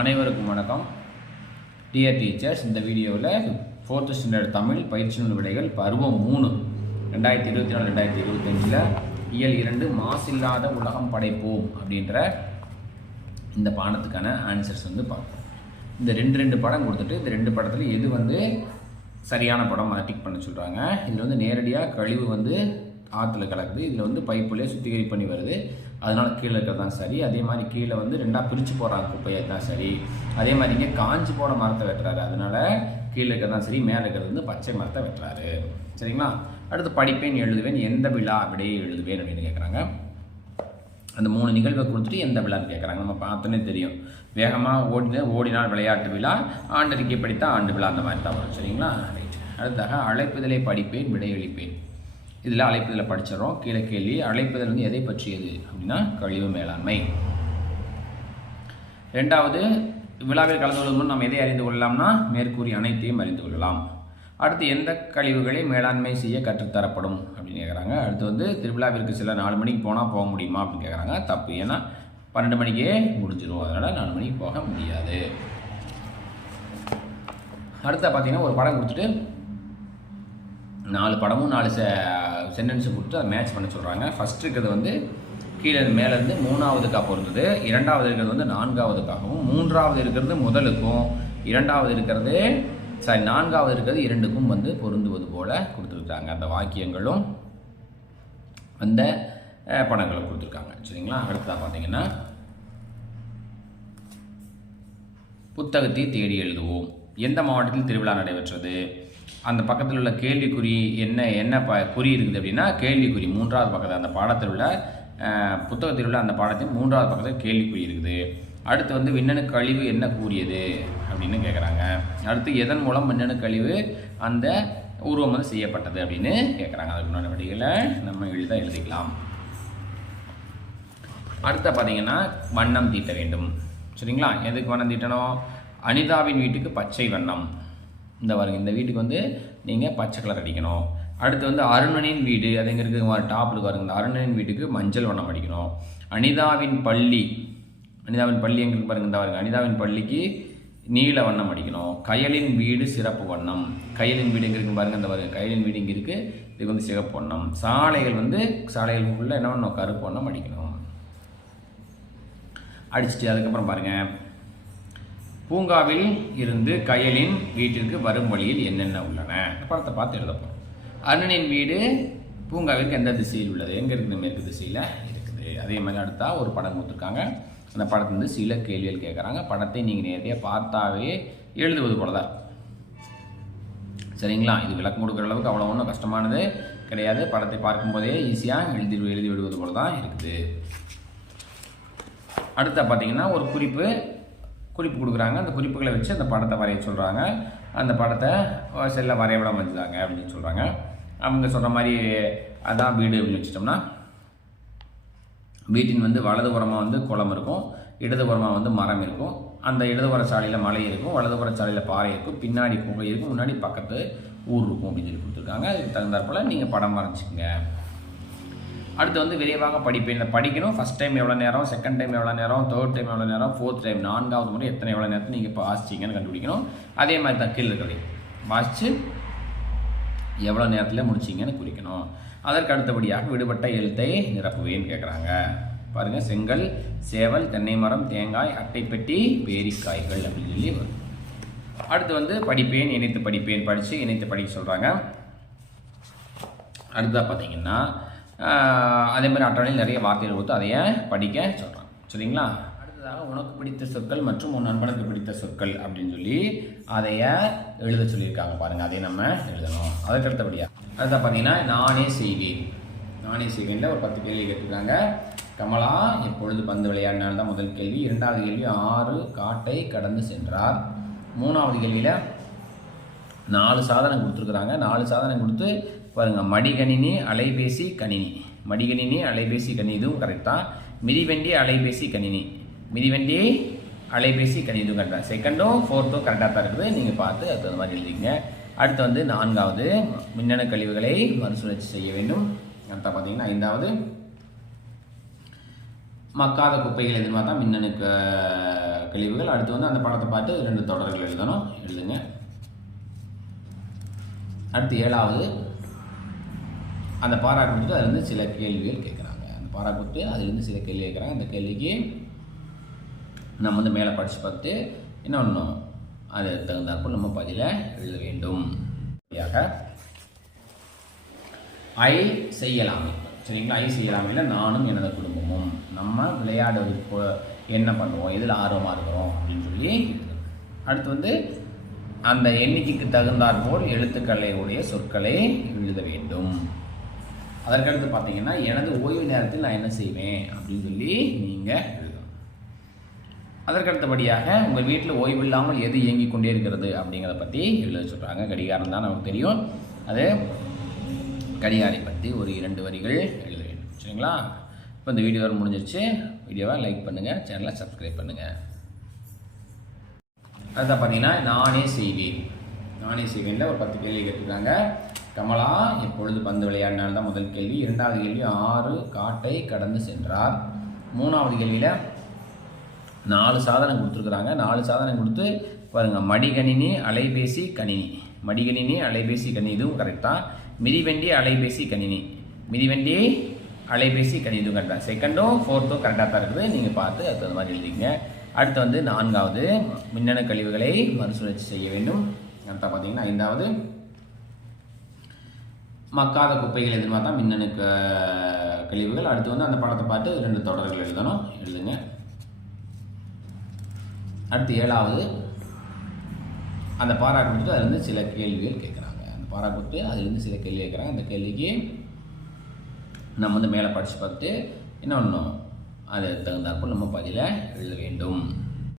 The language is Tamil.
அனைவருக்கும் வணக்கம். டியர் டீச்சர்ஸ் இந்த வீடியோவில் ஃபோர்த்து ஸ்டாண்டர்ட் தமிழ் பயிற்சி நூல் விடைகள் பருவம் மூணு ரெண்டாயிரத்தி இருபத்தி நாலு ரெண்டாயிரத்தி இருபத்தஞ்சில் இயல் இரண்டு மாசில்லாத உலகம் படைப்போம் அப்படின்ற இந்த பாடத்துக்கான ஆன்சர்ஸ் வந்து பார்ப்போம். இந்த ரெண்டு ரெண்டு படம் கொடுத்துட்டு இந்த ரெண்டு படத்தில் எது வந்து சரியான படம் அதை டிக் பண்ண சொல்கிறாங்க இதில் வந்து நேரடியாக கழிவு வந்து ஆற்றுல கலக்குது. இதில் வந்து பைப்புலேயே சுத்திகரிப்பு பண்ணி வருது. அதனால் கீழே இருக்கிறது தான் சரி. அதே மாதிரி கீழே வந்து ரெண்டாக பிரித்து போடுறாங்க குப்பையை தான் சரி. அதே மாதிரி இங்கே காஞ்சி போன மரத்தை வெட்டுறாரு. அதனால் கீழே இருக்கிறது தான் சரி. மேலே இருக்கிறது வந்து பச்சை மரத்தை வெட்டுறாரு. சரிங்களா? அடுத்து படிப்பேன் எழுதுவேன் எந்த விழா அப்படியே எழுதுவேன் அப்படின்னு கேட்குறாங்க அந்த மூணு நிகழ்வை கொடுத்துட்டு எந்த விழான்னு கேட்குறாங்க நம்ம பார்த்தோன்னே தெரியும். வேகமாக ஓடின ஓடினால் விளையாட்டு விழா ஆண்டறிக்கை படித்தா ஆண்டு விழா அந்த மாதிரி தான் வரும். சரிங்களா? ரைட் அடுத்தாக அழைப்புதலை படிப்பேன் விடையளிப்பேன். இதில் அழைப்பதில் படிச்சிடறோம். கீழே கேள்வி அழைப்பதில் வந்து எதை பற்றியது அப்படின்னா கழிவு மேலாண்மை. ரெண்டாவது விழாவில் கலந்து கொள்ளும் நாம் எதை அறிந்து கொள்ளலாம்னா மேற்கூறிய அனைத்தையும் அறிந்து கொள்ளலாம். அடுத்து எந்த கழிவுகளை மேலாண்மை செய்ய கற்றுத்தரப்படும் அப்படின்னு கேட்குறாங்க அடுத்து வந்து திருவிழாவிற்கு சில நாலு மணிக்கு போனால் போக முடியுமா அப்படின்னு கேட்குறாங்க தப்பு. ஏன்னா பன்னெண்டு மணிக்கே முடிஞ்சிடும் அதனால் நாலு மணிக்கு போக முடியாது. அடுத்த பார்த்தீங்கன்னா ஒரு படம் கொடுத்துட்டு நாலு படமும் நாலு செ சென்டென்ஸும் கொடுத்து அதை மேட்ச் பண்ண சொல்கிறாங்க ஃபஸ்ட் இருக்கிறது வந்து கீழே மேலேருந்து மூணாவதுக்காக பொருந்தது இரண்டாவது இருக்கிறது வந்து நான்காவதுக்காகவும் மூன்றாவது இருக்கிறது முதலுக்கும். இரண்டாவது இருக்கிறது சாரி நான்காவது இருக்கிறது இரண்டுக்கும் வந்து பொருந்துவது போல் கொடுத்துருக்காங்க. அந்த வாக்கியங்களும் அந்த படங்களை கொடுத்துருக்காங்க. சரிங்களா? அடுத்ததாக பார்த்தீங்கன்னா புத்தகத்தை தேடி எழுதுவோம். எந்த மாவட்டத்தில் திருவிழா நடைபெற்றது? அந்த பக்கத்தில் உள்ள கேள்விக்குறி என்ன என்ன ப குறி இருக்குது அப்படின்னா கேள்விக்குறி மூன்றாவது பக்கத்தில் அந்த பாடத்தில் உள்ள புத்தகத்தில் உள்ள அந்த பாடத்தின் மூன்றாவது பக்கத்தில் கேள்விக்குறி இருக்குது. அடுத்து வந்து விண்ணணு கழிவு என்ன கூறியது அப்படின்னு கேட்குறாங்க அடுத்து எதன் மூலம் மின்னணு கழிவு அந்த உருவம் வந்து செய்யப்பட்டது அப்படின்னு கேட்குறாங்க அதுக்கு முன்னாடி நம்ம எழுத எழுதிக்கலாம். அடுத்த பார்த்தீங்கன்னா வண்ணம் தீட்ட வேண்டும். சரிங்களா? எதுக்கு வண்ணம் தீட்டணும்? அனிதாவின் வீட்டுக்கு பச்சை வண்ணம். இந்த பாருங்கள் இந்த வீட்டுக்கு வந்து நீங்கள் பச்சை கலர் அடிக்கணும். அடுத்து வந்து அருணனின் வீடு அது எங்கே இருக்குது டாப்பில் பாருங்க இந்த அருணனின் வீட்டுக்கு மஞ்சள் வண்ணம் அடிக்கணும். அனிதாவின் பள்ளி அனிதாவின் பள்ளி எங்கே பாருங்க இந்த பாருங்க அனிதாவின் பள்ளிக்கு நீல வண்ணம் அடிக்கணும். கயலின் வீடு சிறப்பு வண்ணம். கயலின் வீடு எங்கே இருக்கு பாருங்க இந்த பாருங்க கயலின் வீடு இங்கே இருக்குது இதுக்கு வந்து சிகப்பு வண்ணம். சாலைகள் வந்து சாலைகளுக்குள்ள என்ன பண்ணணும் கருப்பு வண்ணம் அடிக்கணும். அடிச்சுட்டு அதுக்கப்புறம் பாருங்கள் பூங்காவில் இருந்து கயலின் வீட்டிற்கு வரும் வழியில் என்னென்ன உள்ளன? படத்தை பார்த்து எழுதப்போம். அருணனின் வீடு பூங்காவிற்கு எந்த திசையில் உள்ளது? எங்கே இருக்குது மேற்கு திசையில் இருக்குது. அதே மாதிரி அடுத்தா ஒரு படம் கொடுத்துருக்காங்க. அந்த படத்துல இருந்து சில கேள்விகள் கேட்குறாங்க படத்தை நீங்கள் நேரடியாக பார்த்தாவே எழுதுவது போல தான் சரிங்களா? இது விளக்கம் கொடுக்குற அளவுக்கு அவ்வளோ ஒன்றும் கஷ்டமானது கிடையாது. படத்தை பார்க்கும்போதே ஈஸியாக எழுதி எழுதி விடுவது போல தான் இருக்குது. அடுத்த பார்த்தீங்கன்னா ஒரு குறிப்பு குறிப்பு கொடுக்குறாங்க. அந்த குறிப்புகளை வச்சு அந்த படத்தை வரைய சொல்கிறாங்க அந்த படத்தை செல்ல விட வச்சுதாங்க அப்படின்னு சொல்கிறாங்க அவங்க சொல்கிற மாதிரி அதான் வீடு அப்படின்னு வச்சுட்டோம்னா வீட்டின் வந்து வலதுபுறமாக வந்து குளம் இருக்கும். இடதுபுறமாக வந்து மரம் இருக்கும். அந்த இடதுபுற சாலையில் மலை இருக்கும். வலதுபுற சாலையில் பாறை இருக்கும். பின்னாடி குகை இருக்கும். முன்னாடி பக்கத்து ஊர் இருக்கும் அப்படின்னு சொல்லி கொடுத்துருக்காங்க. அதுக்கு தகுந்தாற்போல் நீங்கள் படம் வரைஞ்சிக்கங்க. அடுத்து வந்து விரைவாக படிப்பேன் இந்த படிக்கணும். ஃபஸ்ட் டைம் எவ்வளோ நேரம்? செகண்ட் டைம் எவ்வளோ நேரம்? தேர்ட் டைம் எவ்வளோ நேரம்? ஃபோர்த் டைம் நான்காவது முறை எத்தனை எவ்வளோ நேரத்தை நீங்கள் இப்போ வாசிச்சிங்கன்னு கண்டுபிடிக்கணும். அதே மாதிரி தான் கீழே இருக்கிறது வாசித்து எவ்வளோ நேரத்தில் முடிச்சிங்கன்னு குறிக்கணும். அதற்கு அடுத்தபடியாக விடுபட்ட எழுத்தை நிரப்புவேன்னு கேட்குறாங்க பாருங்கள் செங்கல் சேவல் தென்னை மரம் தேங்காய் அட்டைப்பெட்டி பேரிக்காய்கள் அப்படின்னு சொல்லி வரும். அடுத்து வந்து படிப்பேன் இணைத்து படிப்பேன் படித்து இணைத்து படிக்க சொல்கிறாங்க அடுத்ததாக பார்த்தீங்கன்னா அதே மாதிரி அட்டவணையில் நிறைய வார்த்தைகள் கொடுத்து அதைய படிக்க சொல்கிறாங்க சரிங்களா? அடுத்ததாக உனக்கு பிடித்த சொற்கள் மற்றும் உன் நண்பனுக்கு பிடித்த சொற்கள் அப்படின்னு சொல்லி அதைய எழுத சொல்லியிருக்காங்க பாருங்கள் அதை நம்ம எழுதணும். அதுக்கு அடுத்தபடியாக அடுத்த பார்த்தீங்கன்னா நானே செய்வேன். நானே செய்வேன்ல ஒரு பத்து கேள்வி கேட்டிருக்காங்க. கமலா எப்பொழுது பந்து விளையாடினால் தான் முதல் கேள்வி? இரண்டாவது கேள்வி ஆறு காட்டை கடந்து சென்றார். மூணாவது கேள்வியில் நாலு சாதனம் கொடுத்துருக்குறாங்க. நாலு சாதனம் கொடுத்து பாருங்கள் மடிகணினி அலைபேசி கணினி. மடிகணினி அலைபேசி கணினி இதுவும் கரெக்டாக மிதிவண்டி அலைபேசி கணினி. மிதிவண்டி அலைபேசி கணினி இதுவும் கரெக்டாக செகண்டும் ஃபோர்த்தும் கரெக்டாக தான் இருக்குது. நீங்கள் பார்த்து அது தகுந்த மாதிரி எழுதிங்க அடுத்து வந்து நான்காவது மின்னணு கழிவுகளை மறுசுழற்சி செய்ய வேண்டும். அடுத்த பார்த்தீங்கன்னா ஐந்தாவது மக்காத குப்பைகள் எதிர்பார்த்தா தான் மின்னணு கழிவுகள். அடுத்து வந்து அந்த படத்தை பார்த்து ரெண்டு தொடர்கள் எழுதணும். எழுதுங்க. அடுத்து ஏழாவது. அந்த பாரா கொடுத்துட்டு அதுலேருந்து சில கேள்விகள் கேட்குறாங்க. அந்த பாரா கொடுத்து அதுலேருந்து சில கேள்வி கேட்குறாங்க. அந்த கேள்விக்கு நம்ம வந்து மேலே படித்து பார்த்து என்ன பண்ணணும்? அது தகுந்தாற்போல் நம்ம பதில எழுத வேண்டும். ஐ செய்யலாமே. சரிங்களா? ஐ செய்யலாமே நானும் எனது குடும்பமும் நம்ம விளையாடுவதற்கு என்ன பண்ணுவோம்? எதில் ஆர்வமாக இருக்கிறோம்? அப்படின்னு சொல்லி அடுத்து வந்து அந்த எண்ணிக்கைக்கு தகுந்தாற்போல் எழுத்துக்களை உடைய சொற்களை எழுத வேண்டும். அதற்கடுத்து பார்த்தீங்கன்னா எனது ஓய்வு நேரத்தில் நான் என்ன செய்வேன்? அப்படின்னு சொல்லி நீங்கள் எழுதணும். அதற்கடுத்தபடியாக உங்கள் வீட்டில் ஓய்வு இல்லாமல் எது இயங்கிக் கொண்டே இருக்கிறது அப்படிங்கிறத பற்றி எழுத சொல்கிறாங்க கடிகாரம் தான் நமக்கு தெரியும். அது கடிகாரை பற்றி ஒரு இரண்டு வரிகள் எழுத வேண்டும். சரிங்களா? இப்போ இந்த வீடியோ முடிஞ்சிருச்சு. வீடியோவை லைக் பண்ணுங்கள் சேனலை சப்ஸ்கிரைப் பண்ணுங்கள் அதான் பார்த்தீங்கன்னா நானே செய்வேன். நானே செய்வேன்ல ஒரு பத்து கேள்வி கேட்டிருக்காங்க. கமலா எப்பொழுது பந்து விளையாடினால் தான் முதல் கேள்வி? இரண்டாவது கேள்வி ஆறு காட்டை கடந்து சென்றார். மூணாவது கேள்வியில் நாலு சாதனம் கொடுத்துருக்குறாங்க. நாலு சாதனம் கொடுத்து பாருங்கள் மடிகணினி அலைபேசி கணினி. மடிகணினி அலைபேசி கணினி இதுவும் கரெக்டாக மிதிவண்டி அலைபேசி கணினி. மிதிவண்டி அலைபேசி கணினி இதுவும் கரெக்டாக செகண்டும் ஃபோர்த்தும் கரெக்டாக தான் இருக்குது. நீங்கள் பார்த்து அதுக்கு தகுந்த மாதிரி எழுதிங்க அடுத்து வந்து நான்காவது மின்னணு கழிவுகளை மறுசுழற்சி செய்ய வேண்டும். அடுத்த பார்த்தீங்கன்னா ஐந்தாவது. மக்காத குப்பைகள் எதிர்பார்த்தா மின்னணு க- கழிவுகள். அடுத்து வந்து அந்த படத்தை பார்த்து ரெண்டு தொடர்கள் எழுதணும். எழுதுங்க. அடுத்து ஏழாவது. அந்த பாரா கொடுத்துட்டு அதுலேருந்து சில கேள்விகள் கேட்குறாங்க. அந்த பாரா கொடுத்து அதுலேருந்து சில கேள்வி கேட்குறாங்க. அந்த கேள்விக்கு நம்ம வந்து மேலே படித்து பார்த்து என்ன பண்ணணும்? அது தகுந்தாற்போல் நம்ம பதிலை எழுத வேண்டும்.